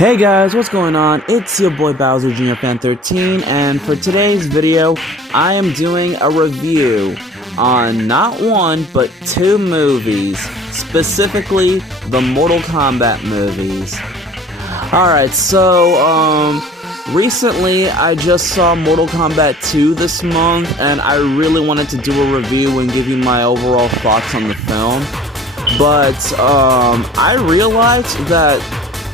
Hey guys, what's going on? It's your boy Bowser Jr. Fan 13, and for today's video, I am doing a review on not one, but two movies, specifically the Mortal Kombat movies. Alright, so, recently I just saw Mortal Kombat 2 this month, and I really wanted to do a review and give you my overall thoughts on the film, but, I realized that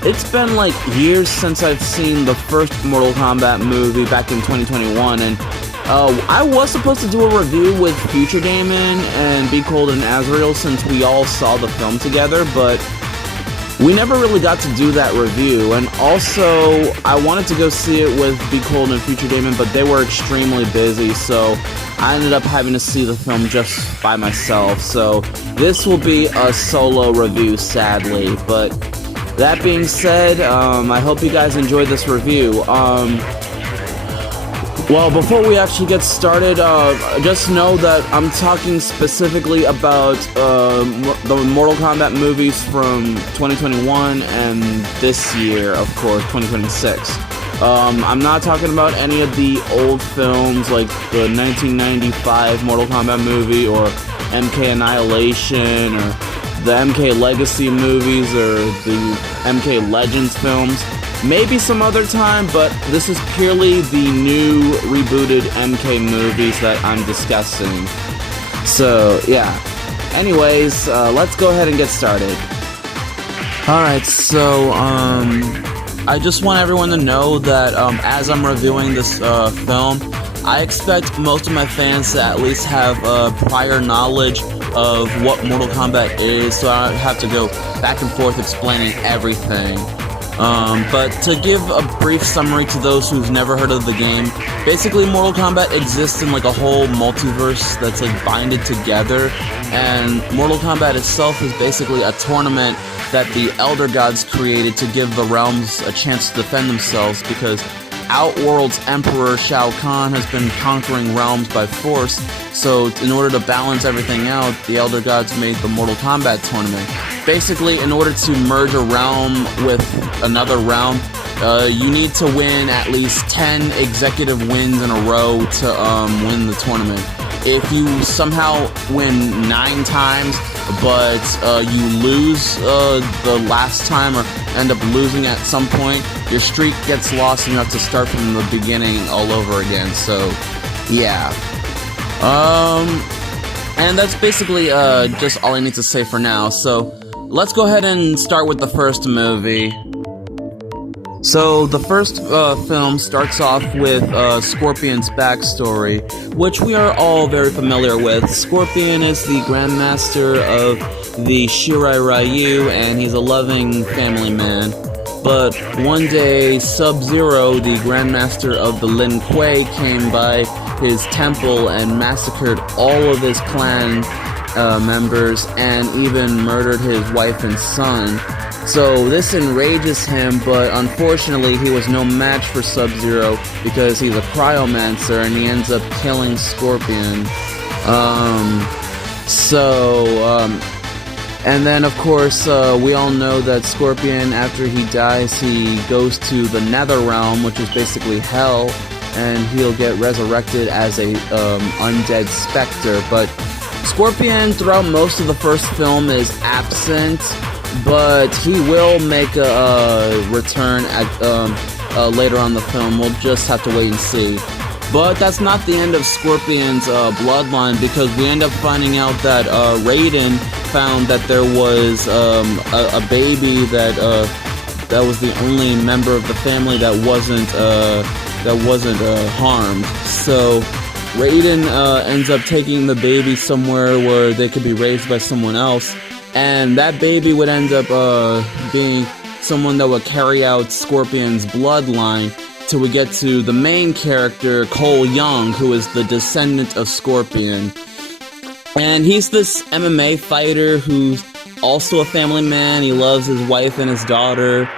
it's been like years since I've seen the first Mortal Kombat movie back in 2021, and I was supposed to do a review with Future Gaming and Be Cold and Azrael since we all saw the film together, but we never really got to do that review. And also, I wanted to go see it with Be Cold and Future Gaming, but they were extremely busy, so I ended up having to see the film just by myself. So this will be a solo review, sadly, but that being said, I hope you guys enjoyed this review. Well, before we actually get started, just know that I'm talking specifically about the Mortal Kombat movies from 2021 and this year, of course, 2026. I'm not talking about any of the old films like the 1995 Mortal Kombat movie or MK Annihilation or the MK Legacy movies or the MK Legends films. Maybe some other time, but this is purely the new rebooted MK movies that I'm discussing. So, yeah. Anyways, let's go ahead and get started. Alright, so, I just want everyone to know that, as I'm reviewing this, film, I expect most of my fans to at least have, prior knowledge of what Mortal Kombat is, so I don't have to go back and forth explaining everything. But to give a brief summary to those who've never heard of the game, basically Mortal Kombat exists in like a whole multiverse that's like binded together, and Mortal Kombat itself is basically a tournament that the Elder Gods created to give the realms a chance to defend themselves, because Outworld's Emperor Shao Kahn has been conquering realms by force, so in order to balance everything out, the Elder Gods made the Mortal Kombat tournament. Basically, in order to merge a realm with another realm, you need to win at least 10 executive wins in a row to win the tournament. If you somehow win 9 times, but you lose the last time or end up losing at some point, your streak gets lost and you have to start from the beginning all over again. So, yeah. And that's basically just all I need to say for now. So, let's go ahead and start with the first movie. So, the first film starts off with Scorpion's backstory, which we are all very familiar with. Scorpion is the Grandmaster of the Shirai Ryu, and he's a loving family man. But one day, Sub-Zero, the Grandmaster of the Lin Kuei, came by his temple and massacred all of his clan members and even murdered his wife and son. So this enrages him, but unfortunately he was no match for Sub-Zero because he's a cryomancer and he ends up killing Scorpion. And then of course we all know that Scorpion, after he dies, he goes to the Nether Realm, which is basically hell, and he'll get resurrected as a undead specter. But Scorpion throughout most of the first film is absent, but he will make a return at later on the film. We'll just have to wait and see. But that's not the end of Scorpion's bloodline, because we end up finding out that Raiden found that there was a baby that was the only member of the family that wasn't harmed. So Raiden ends up taking the baby somewhere where they could be raised by someone else, and that baby would end up being someone that would carry out Scorpion's bloodline till we get to the main character, Cole Young, who is the descendant of Scorpion. And he's this MMA fighter who's also a family man. He loves his wife and his daughter.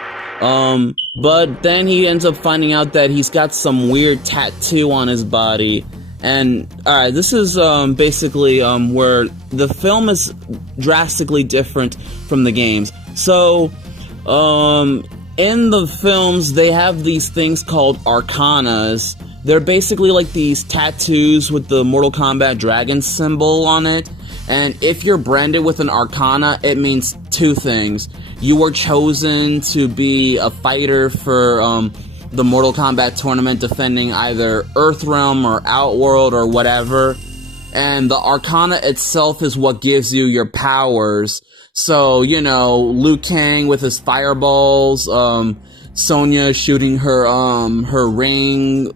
But then he ends up finding out that he's got some weird tattoo on his body. And, alright, this is basically where the film is drastically different from the games. So, in the films, they have these things called arcanas. They're basically like these tattoos with the Mortal Kombat dragon symbol on it. And if you're branded with an arcana, it means two things. You were chosen to be a fighter for the Mortal Kombat tournament, defending either Earthrealm or Outworld or whatever. And the arcana itself is what gives you your powers. So, you know, Liu Kang with his fireballs, Sonya shooting her ring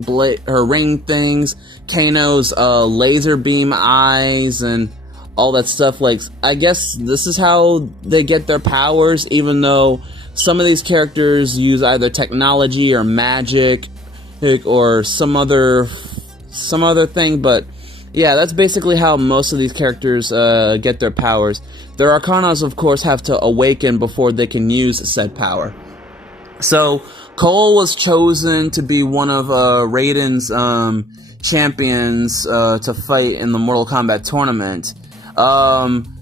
things, Kano's laser beam eyes, and all that stuff. Like, I guess this is how they get their powers, even though some of these characters use either technology or magic or some other thing, but yeah, that's basically how most of these characters get their powers. Their arcanas, of course, have to awaken before they can use said power. So, Cole was chosen to be one of Raiden's champions to fight in the Mortal Kombat tournament.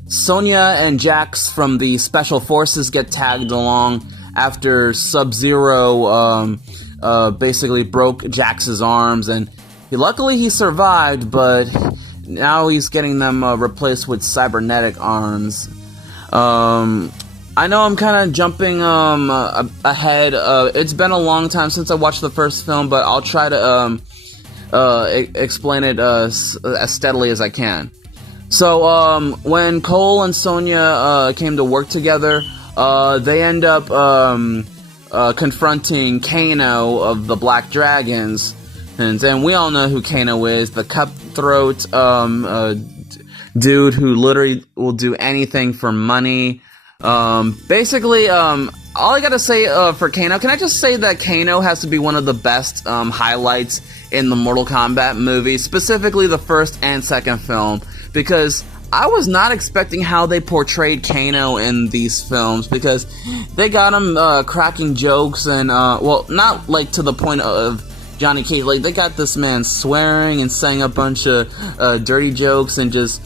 Sonya and Jax from the Special Forces get tagged along after Sub-Zero basically broke Jax's arms, and luckily he survived, but now he's getting them replaced with cybernetic arms. I know I'm kind of jumping ahead. It's been a long time since I watched the first film, but I'll try to explain it as steadily as I can. So, when Cole and Sonya came to work together, they end up confronting Kano of the Black Dragons. And we all know who Kano is, the cutthroat dude who literally will do anything for money. Basically, all I gotta say for Kano, can I just say that Kano has to be one of the best highlights in the Mortal Kombat movies, specifically the first and second film, because I was not expecting how they portrayed Kano in these films, because they got him cracking jokes and, well, not like to the point of Johnny Cage. Like, they got this man swearing and saying a bunch of dirty jokes and just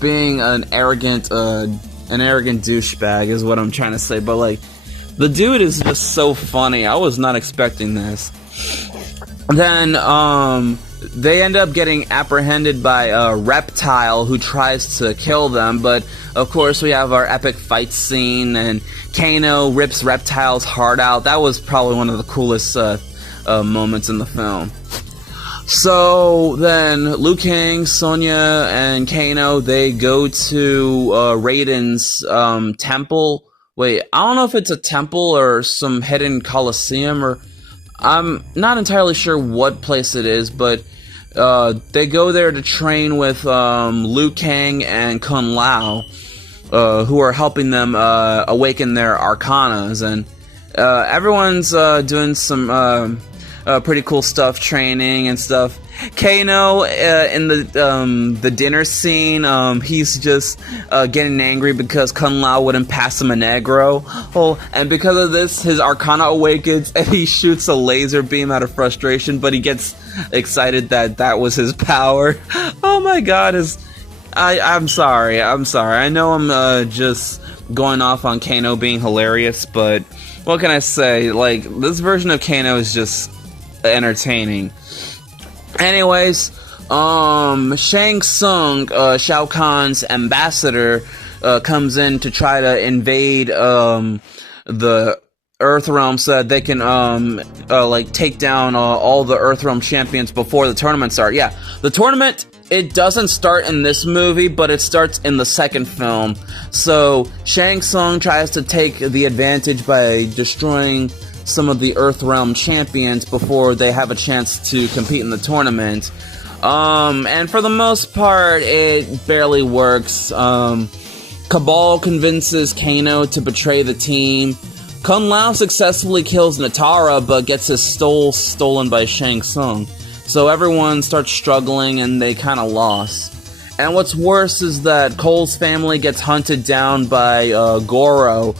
being an arrogant douchebag is what I'm trying to say. But like, the dude is just so funny. I was not expecting this. Then they end up getting apprehended by a Reptile who tries to kill them. But of course, we have our epic fight scene, and Kano rips Reptile's heart out. That was probably one of the coolest moments in the film. So then Liu Kang, Sonya, and Kano, they go to Raiden's temple. Wait, I don't know if it's a temple or some hidden coliseum, or I'm not entirely sure what place it is, but they go there to train with Liu Kang and Kung Lao, who are helping them awaken their arcanas, and everyone's doing some pretty cool stuff, training and stuff. Kano, in the dinner scene, he's just getting angry because Kung Lao wouldn't pass him a Negro. Oh, and because of this, his Arcana awakens and he shoots a laser beam out of frustration, but he gets excited that that was his power. Oh my god, I'm sorry. I know I'm just going off on Kano being hilarious, but what can I say? Like, this version of Kano is just entertaining. Anyways, Shang Tsung, Shao Kahn's ambassador, comes in to try to invade the Earthrealm so that they can like take down all the Earthrealm champions before the tournament starts. Yeah, the tournament, it doesn't start in this movie, but it starts in the second film. So Shang Tsung tries to take the advantage by destroying some of the Earthrealm champions before they have a chance to compete in the tournament. And for the most part, it barely works. Cabal convinces Kano to betray the team. Kung Lao successfully kills Natara, but gets his soul stolen by Shang Tsung. So everyone starts struggling, and they kind of lost. And what's worse is that Cole's family gets hunted down by Goro,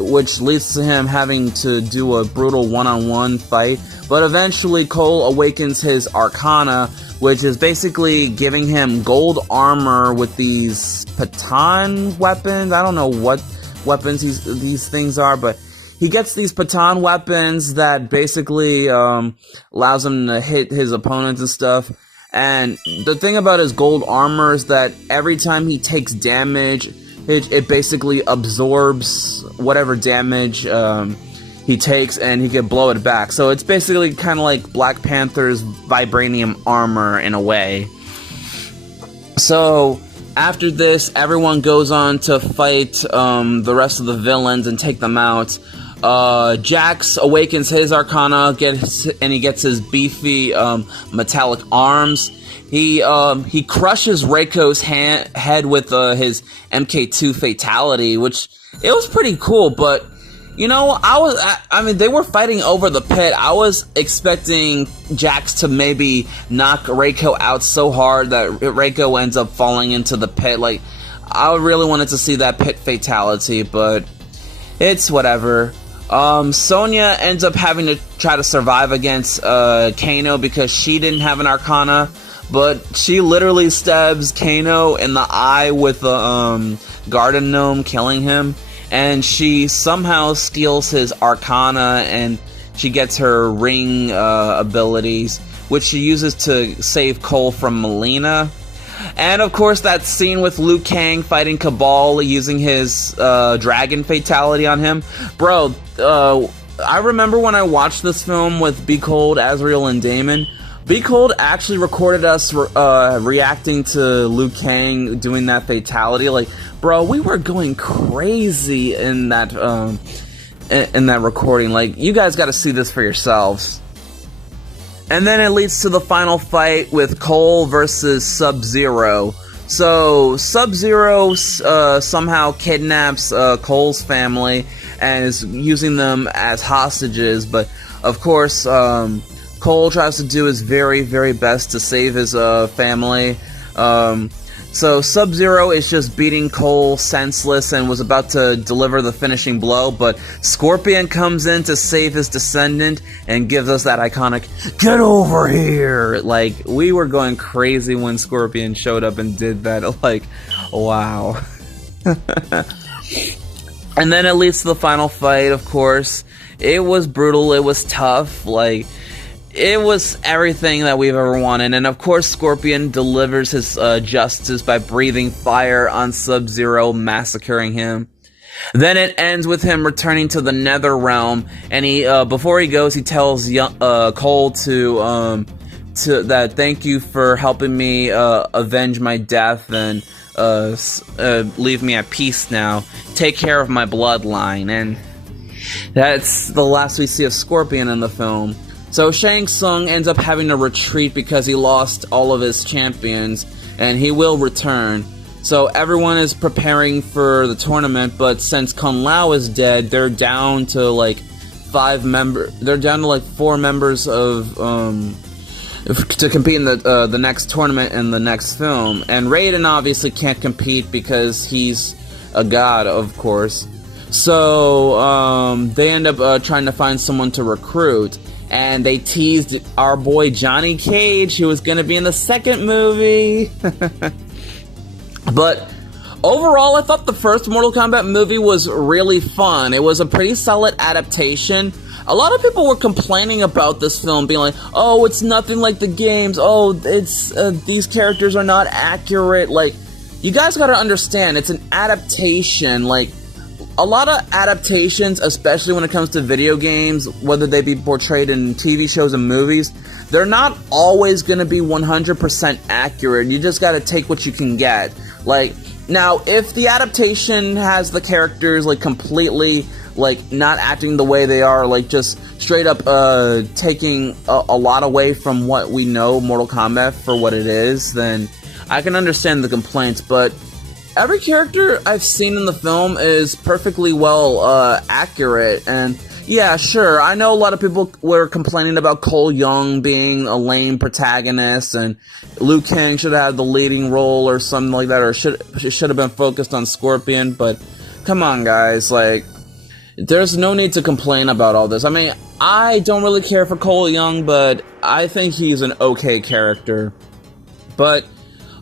which leads to him having to do a brutal one-on-one fight. But eventually Cole awakens his Arcana, which is basically giving him gold armor with these Patan weapons. I don't know what weapons these things are, but he gets these baton weapons that basically allows him to hit his opponents and stuff. And the thing about his gold armor is that every time he takes damage, it basically absorbs whatever damage he takes, and he can blow it back. So it's basically kind of like Black Panther's vibranium armor in a way. So after this, everyone goes on to fight the rest of the villains and take them out. Jax awakens his Arcana, and he gets his beefy metallic arms. He crushes Reiko's head with his MK2 fatality, which it was pretty cool. But you know, I mean, they were fighting over the pit. I was expecting Jax to maybe knock Reiko out so hard that Reiko ends up falling into the pit. Like, I really wanted to see that pit fatality, but it's whatever. Sonya ends up having to try to survive against Kano because she didn't have an Arcana, but she literally stabs Kano in the eye with a garden gnome, killing him. And she somehow steals his Arcana, and she gets her ring abilities, which she uses to save Cole from Melina. And of course, that scene with Liu Kang fighting Cabal using his dragon fatality on him. Bro, I remember when I watched this film with Be Cold, Azrael, and Damon. Be Cold actually recorded us reacting to Liu Kang doing that fatality. Like, bro, we were going crazy in that recording. Like, you guys got to see this for yourselves. And then it leads to the final fight with Cole versus Sub-Zero. So Sub-Zero somehow kidnaps Cole's family and is using them as hostages. But of course, Cole tries to do his very, very best to save his family. So Sub-Zero is just beating Cole senseless and was about to deliver the finishing blow, but Scorpion comes in to save his descendant and gives us that iconic, "Get over here!" Like, we were going crazy when Scorpion showed up and did that. Like, wow. And then it leads to the final fight, of course. It was brutal, it was tough, like, it was everything that we've ever wanted. And of course, Scorpion delivers his justice by breathing fire on Sub-Zero, massacring him. Then it ends with him returning to the Nether Realm, and he before he goes, he tells Cole to that thank you for helping me avenge my death, and leave me at peace now. Take care of my bloodline. And that's the last we see of Scorpion in the film. So Shang Tsung ends up having to retreat because he lost all of his champions, and he will return. So everyone is preparing for the tournament, but since Kung Lao is dead, they're down to like 4 members of to compete in the next tournament in the next film. And Raiden obviously can't compete because he's a god, of course. So they end up trying to find someone to recruit. And they teased our boy Johnny Cage, who was going to be in the second movie. But overall, I thought the first Mortal Kombat movie was really fun. It was a pretty solid adaptation. A lot of people were complaining about this film, being like, oh, it's nothing like the games. Oh, it's these characters are not accurate. Like, you guys got to understand, it's an adaptation. Like, a lot of adaptations, especially when it comes to video games, whether they be portrayed in TV shows and movies, they're not always going to be 100% accurate. You just got to take what you can get. Like, now, if the adaptation has the characters, like, completely, like, not acting the way they are, like, just straight up taking a lot away from what we know Mortal Kombat for what it is, then I can understand the complaints. But every character I've seen in the film is perfectly well accurate. And yeah, sure, I know a lot of people were complaining about Cole Young being a lame protagonist, and Liu Kang should have had the leading role or something like that, or should have been focused on Scorpion. But come on, guys, like, there's no need to complain about all this. I mean, I don't really care for Cole Young, but I think he's an okay character. But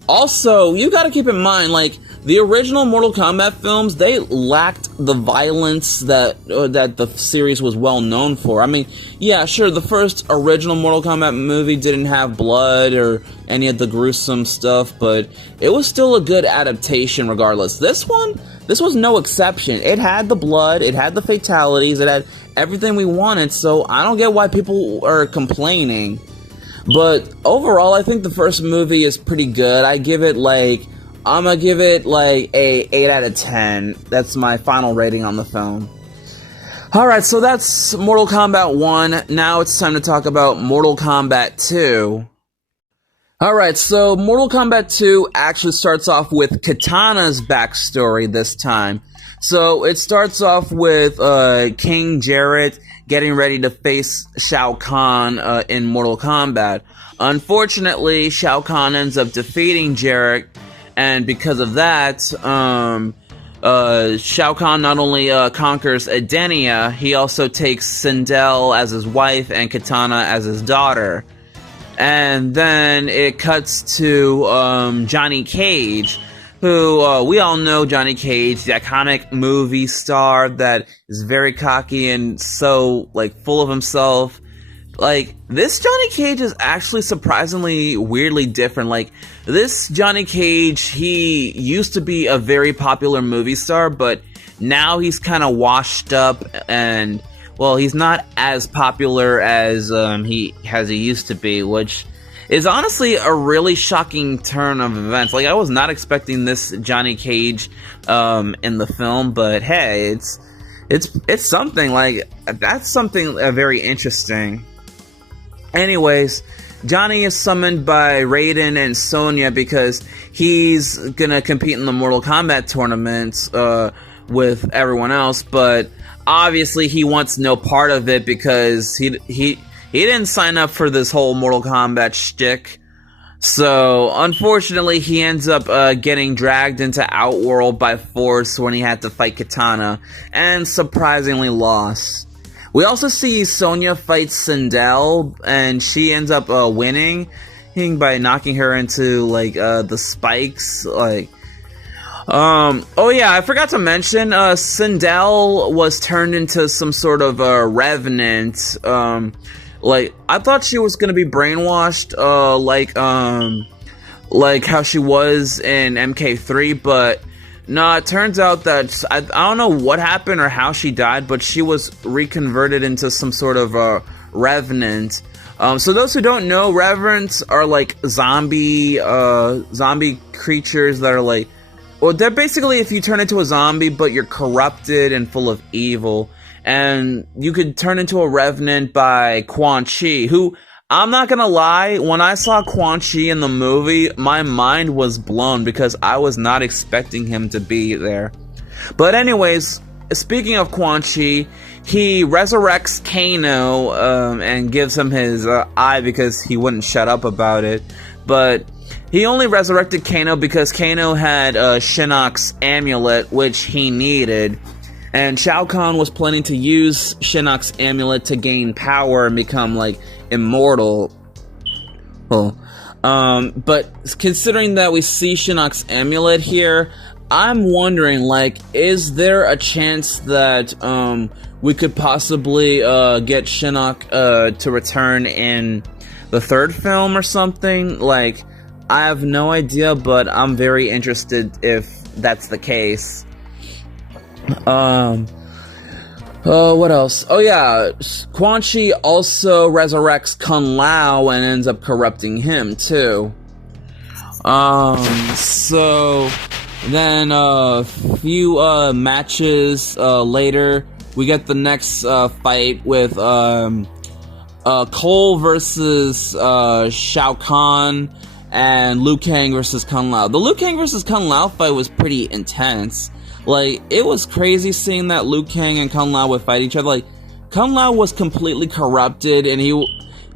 Also, you gotta keep in mind, like, the original Mortal Kombat films, they lacked the violence that the series was well known for. I mean, yeah, sure, the first original Mortal Kombat movie didn't have blood or any of the gruesome stuff, but it was still a good adaptation regardless. This was no exception. It had the blood, it had the fatalities, it had everything we wanted, so I don't get why people are complaining. But overall, I think the first movie is pretty good. I'm gonna give it like a 8 out of 10. That's my final rating on the film. Alright, so that's Mortal Kombat 1. Now it's time to talk about Mortal Kombat 2. Alright, so Mortal Kombat 2 actually starts off with Kitana's backstory this time. So it starts off with King Jarrett getting ready to face Shao Kahn in Mortal Kombat. Unfortunately, Shao Kahn ends up defeating Jarrett, and because of that, Shao Kahn not only conquers Edenia, he also takes Sindel as his wife and Kitana as his daughter. And then it cuts to Johnny Cage, who, we all know Johnny Cage, the iconic movie star that is very cocky and so, like, full of himself. Like, this Johnny Cage is actually surprisingly weirdly different. Like, this Johnny Cage, he used to be a very popular movie star, but now he's kind of washed up and, well, he's not as popular as he used to be, which is honestly a really shocking turn of events. Like, I was not expecting this Johnny Cage in the film, but hey, it's something. Like, that's something very interesting. Anyways, Johnny is summoned by Raiden and Sonya because he's gonna compete in the Mortal Kombat tournament with everyone else, but obviously he wants no part of it because he didn't sign up for this whole Mortal Kombat shtick. So, unfortunately, he ends up getting dragged into Outworld by force when he had to fight Kitana, and surprisingly lost. We also see Sonya fight Sindel, and she ends up winning by knocking her into, like, the spikes, like... oh yeah, I forgot to mention, Sindel was turned into some sort of a revenant. Like, I thought she was gonna be brainwashed, like how she was in MK3, but no, it turns out that, I don't know what happened or how she died, but she was reconverted into some sort of a revenant. So those who don't know, revenants are like zombie creatures that are like, well, they're basically if you turn into a zombie, but you're corrupted and full of evil. And you could turn into a revenant by Quan Chi, who, I'm not gonna lie, when I saw Quan Chi in the movie, my mind was blown because I was not expecting him to be there. But anyways, speaking of Quan Chi, he resurrects Kano and gives him his eye because he wouldn't shut up about it. But he only resurrected Kano because Kano had Shinnok's amulet, which he needed. And Shao Kahn was planning to use Shinnok's amulet to gain power and become, like, immortal. Well, but considering that we see Shinnok's amulet here, I'm wondering, like, is there a chance that we could possibly get Shinnok to return in the third film or something? Like, I have no idea, but I'm very interested if that's the case. What else? Oh yeah, Quan Chi also resurrects Kung Lao and ends up corrupting him too. So then a few matches later, we get the next fight with Cole versus Shao Kahn and Liu Kang versus Kung Lao. The Liu Kang versus Kung Lao fight was pretty intense. Like, it was crazy seeing that Liu Kang and Kung Lao would fight each other. Like, Kung Lao was completely corrupted, and he,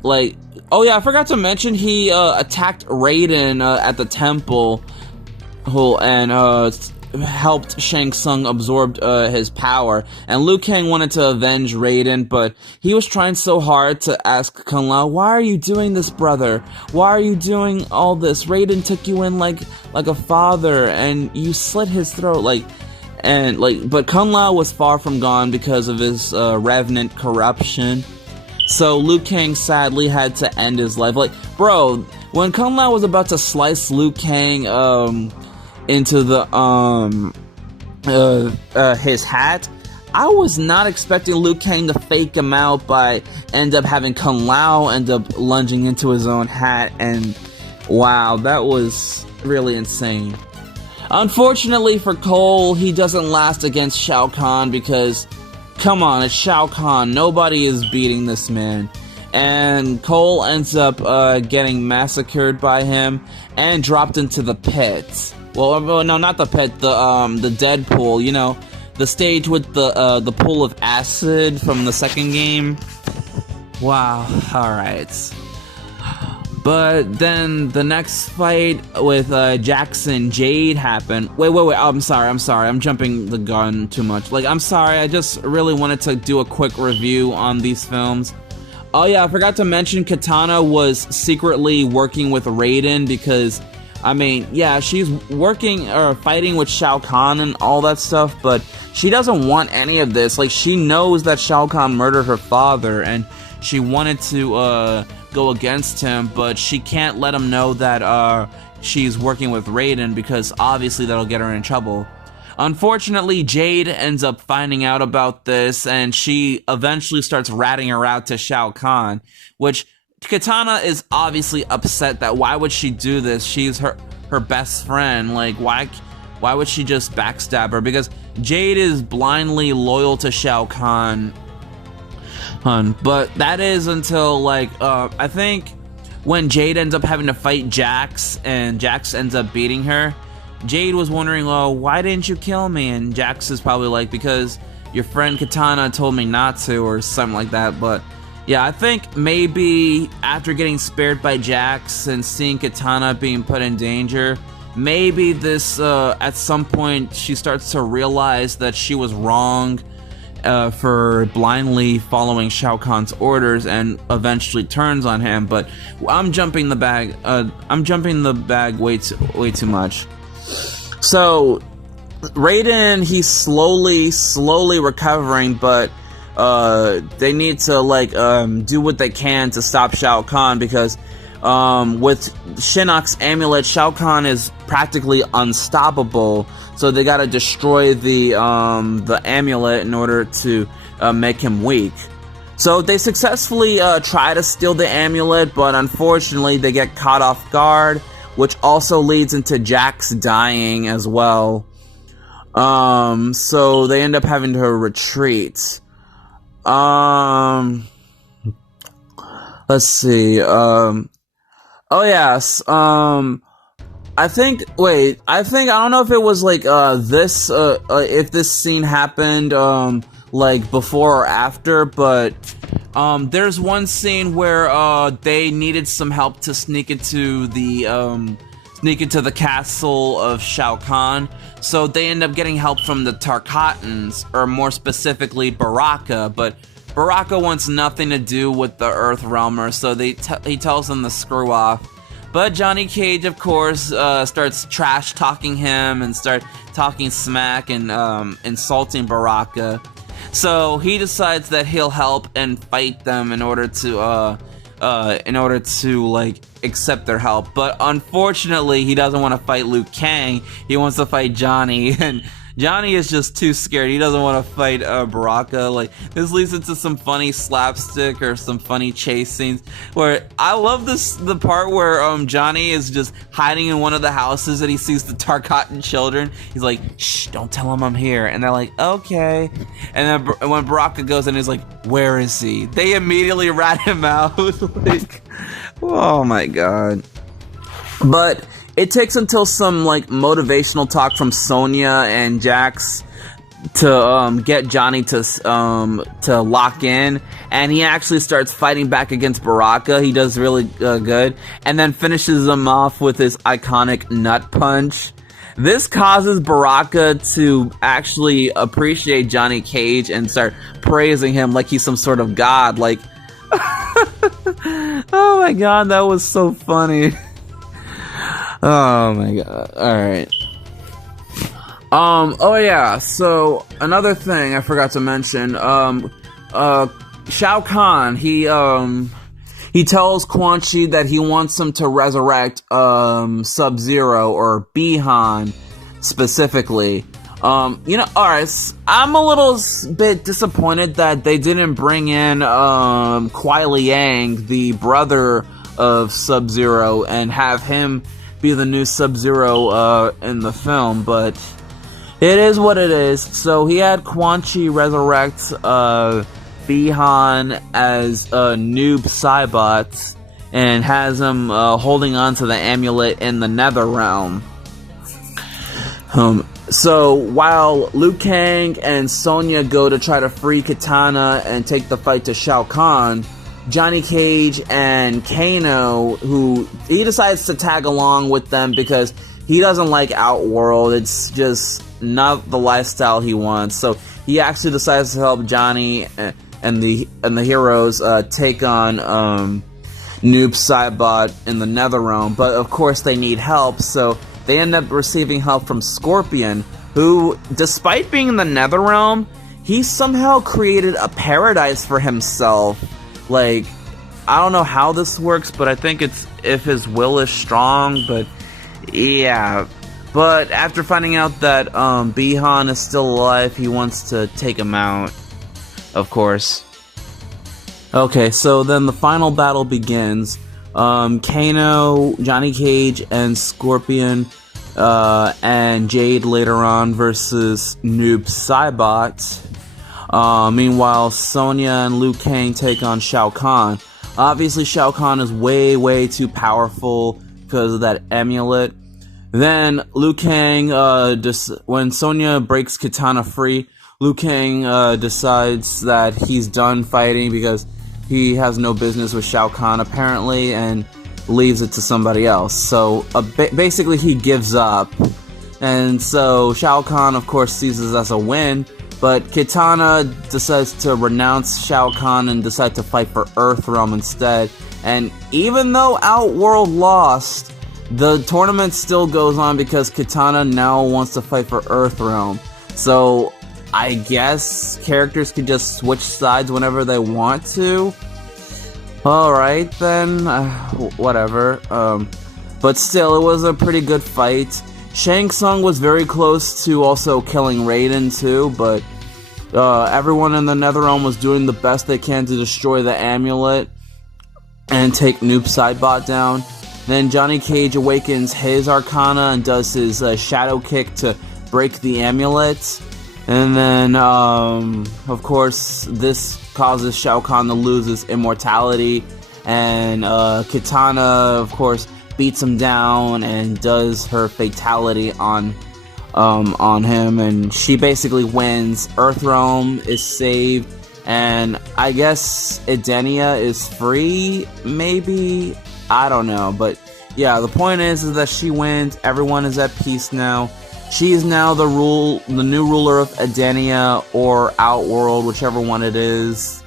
like... Oh yeah, I forgot to mention, he attacked Raiden at the temple. And helped Shang Tsung absorb his power, and Liu Kang wanted to avenge Raiden, but he was trying so hard to ask Kung Lao, "Why are you doing this, brother? Why are you doing all this? Raiden took you in like a father, and you slit his throat, but Kung Lao was far from gone because of his revenant corruption. So Liu Kang sadly had to end his life. Like, bro, when Kung Lao was about to slice Liu Kang into the his hat, I was not expecting Liu Kang to fake him out by end up having Kung Lao end up lunging into his own hat, and wow, that was really insane. Unfortunately for Cole, he doesn't last against Shao Kahn because, come on, it's Shao Kahn. Nobody is beating this man. And Cole ends up getting massacred by him and dropped into the pit. Well, no, not the pit, the dead pool, you know, the stage with the pool of acid from the second game. Wow, alright. But then the next fight with Jackson Jade happened. Wait, I'm sorry, I'm jumping the gun too much. Like, I'm sorry, I just really wanted to do a quick review on these films. Oh yeah, I forgot to mention Katana was secretly working with Raiden because, I mean, yeah, she's working or fighting with Shao Kahn and all that stuff, but she doesn't want any of this. Like, she knows that Shao Kahn murdered her father, and she wanted to go against him, but she can't let him know that she's working with Raiden because obviously that'll get her in trouble. Unfortunately, Jade ends up finding out about this, and she eventually starts ratting her out to Shao Kahn, which Katana is obviously upset that why would she do this? She's her best friend. Like, why would she just backstab her? Because Jade is blindly loyal to Shao Kahn. But that is until, like, I think when Jade ends up having to fight Jax, and Jax ends up beating her, Jade was wondering, oh, why didn't you kill me? And Jax is probably like, because your friend Katana told me not to, or something like that. But yeah, I think maybe after getting spared by Jax and seeing Katana being put in danger, maybe this, at some point, she starts to realize that she was wrong for blindly following Shao Kahn's orders, and eventually turns on him. But I'm jumping the bag way too much. So Raiden, he's slowly recovering, but they need to, like, do what they can to stop Shao Kahn, because with Shinnok's amulet, Shao Kahn is practically unstoppable. So they gotta destroy the amulet in order to make him weak. So they successfully try to steal the amulet, but unfortunately they get caught off guard, which also leads into Jax dying as well. So they end up having to retreat. Let's see. Oh yes. I don't know if it was like if this scene happened like before or after, but there's one scene where they needed some help to sneak into the castle of Shao Kahn. So they end up getting help from the Tarkatans, or more specifically Baraka, but Baraka wants nothing to do with the Earth Realmer, so he tells them to screw off. But Johnny Cage, of course, starts trash-talking him and start talking smack and insulting Baraka. So he decides that he'll help and fight them in order to like accept their help. But unfortunately, he doesn't want to fight Liu Kang. He wants to fight Johnny, and Johnny is just too scared. He doesn't want to fight Baraka. Like, this leads into some funny slapstick or some funny chase scenes, where I love the part where Johnny is just hiding in one of the houses and he sees the Tarkatan children. He's like, shh, don't tell him I'm here. And they're like, okay. And then when Baraka goes in, he's like, where is he? They immediately rat him out. Like, oh my god. But it takes until some, like, motivational talk from Sonya and Jax to get Johnny to lock in, and he actually starts fighting back against Baraka. He does really good, and then finishes him off with his iconic nut punch. this causes Baraka to actually appreciate Johnny Cage and start praising him like he's some sort of god. Like, oh my god, that was so funny. Oh my god. Alright. Oh yeah, so another thing I forgot to mention, Shao Kahn, he tells Quan Chi that he wants him to resurrect, Sub-Zero, or Bi-Han, specifically. Alright, I'm a little bit disappointed that they didn't bring in, Kuai Liang, the brother of Sub-Zero, and have him be the new Sub-Zero, in the film, but it is what it is. So he had Quan Chi resurrect, Bi-Han as a noob Cybot, and has him holding on to the amulet in the Nether Realm. So while Liu Kang and Sonya go to try to free Kitana and take the fight to Shao Kahn, Johnny Cage and Kano, who he decides to tag along with them because he doesn't like Outworld. It's just not the lifestyle he wants. So he actually decides to help Johnny and the heroes take on Noob Saibot in the Netherrealm. But of course they need help, so they end up receiving help from Scorpion, who, despite being in the Netherrealm, he somehow created a paradise for himself. Like, I don't know how this works, but I think it's if his will is strong, but yeah. But after finding out that Bi-Han is still alive, he wants to take him out, of course. Okay, so then the final battle begins. Kano, Johnny Cage, and Scorpion, and Jade later on versus Noob Saibot. Meanwhile, Sonya and Liu Kang take on Shao Kahn. Obviously, Shao Kahn is way, way too powerful because of that amulet. Then, Liu Kang, when Sonya breaks Kitana free, Liu Kang decides that he's done fighting because he has no business with Shao Kahn, apparently, and leaves it to somebody else. So, basically, he gives up. And so, Shao Kahn, of course, sees this as a win, but Kitana decides to renounce Shao Kahn and decide to fight for Earthrealm instead. And even though Outworld lost, the tournament still goes on because Kitana now wants to fight for Earthrealm. So, I guess characters could just switch sides whenever they want to. Alright then, whatever. But still, it was a pretty good fight. Shang Tsung was very close to also killing Raiden too, but everyone in the Netherrealm was doing the best they can to destroy the amulet and take Noob Saibot down. Then Johnny Cage awakens his Arcana and does his Shadow Kick to break the amulet. And then, of course, this causes Shao Kahn to lose his immortality. And Kitana, of course, beats him down and does her fatality on him. And she basically wins. Earthrealm is saved. And I guess Edenia is free, maybe? I don't know, but yeah, the point is that she wins. Everyone is at peace now. She is now the new ruler of Edenia or Outworld, whichever one it is.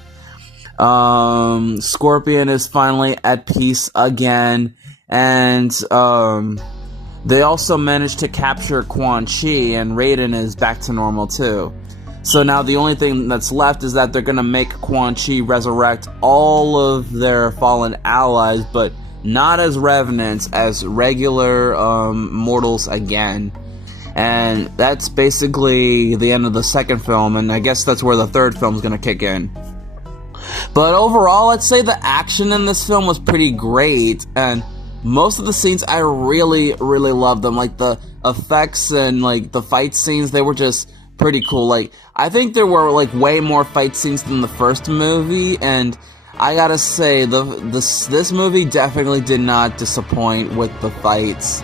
Scorpion is finally at peace again, and they also managed to capture Quan Chi, and Raiden is back to normal too. So now the only thing that's left is that they're gonna make Quan Chi resurrect all of their fallen allies, but not as revenants, as regular mortals again. And that's basically the end of the second film, and I guess that's where the third film's gonna kick in. But overall, I'd say the action in this film was pretty great, and most of the scenes I really, really loved them. Like the effects and like the fight scenes, they were just pretty cool. Like, I think there were like way more fight scenes than the first movie, and I gotta say, this movie definitely did not disappoint with the fights.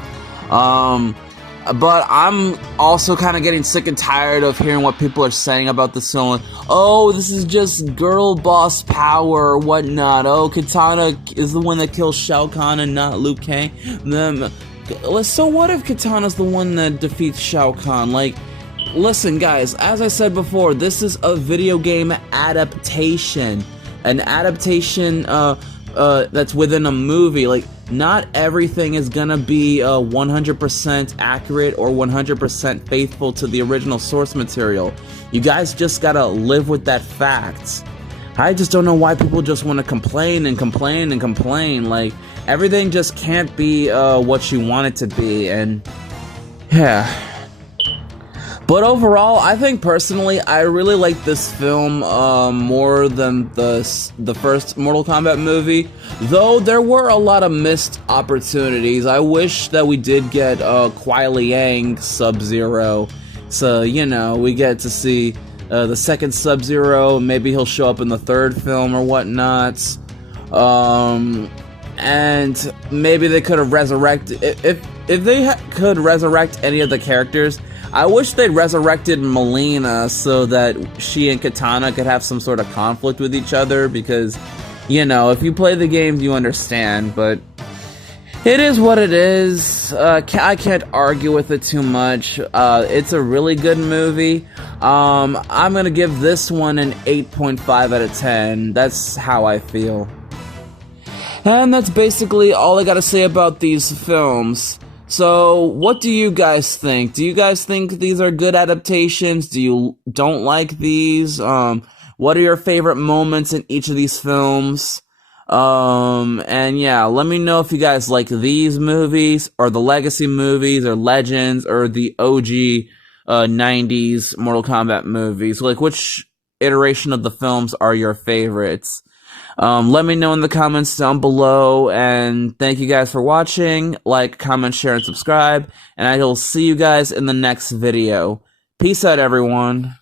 But I'm also kind of getting sick and tired of hearing what people are saying about this film. Like, oh, this is just girl boss power or whatnot. Oh, Kitana is the one that kills Shao Kahn and not Liu Kang. So what if Katana's the one that defeats Shao Kahn? Like, listen, guys, as I said before, this is a video game adaptation. An adaptation, that's within a movie. Like, not everything is gonna be 100% accurate or 100% faithful to the original source material. You guys just gotta live with that fact. I just don't know why people just want to complain and complain and complain. Like, everything just can't be what you want it to be, and yeah. But overall, I think personally, I really like this film more than the first Mortal Kombat movie. Though there were a lot of missed opportunities. I wish that we did get Kuai Liang Sub-Zero, so you know we get to see the second Sub-Zero. Maybe he'll show up in the third film or whatnot. And maybe they could have resurrected if they could resurrect any of the characters. I wish they'd resurrected Melina so that she and Katana could have some sort of conflict with each other, because, you know, if you play the games, you understand, but it is what it is. I can't argue with it too much. It's a really good movie. I'm gonna give this one an 8.5 out of 10. That's how I feel. And that's basically all I gotta say about these films. So, what do you guys think? Do you guys think these are good adaptations? Do you don't like these? What are your favorite moments in each of these films? And yeah, let me know if you guys like these movies, or the Legacy movies, or Legends, or the OG 90s Mortal Kombat movies. Like, which iteration of the films are your favorites? Let me know in the comments down below, and thank you guys for watching. Like, comment, share, and subscribe, and I will see you guys in the next video. Peace out, everyone.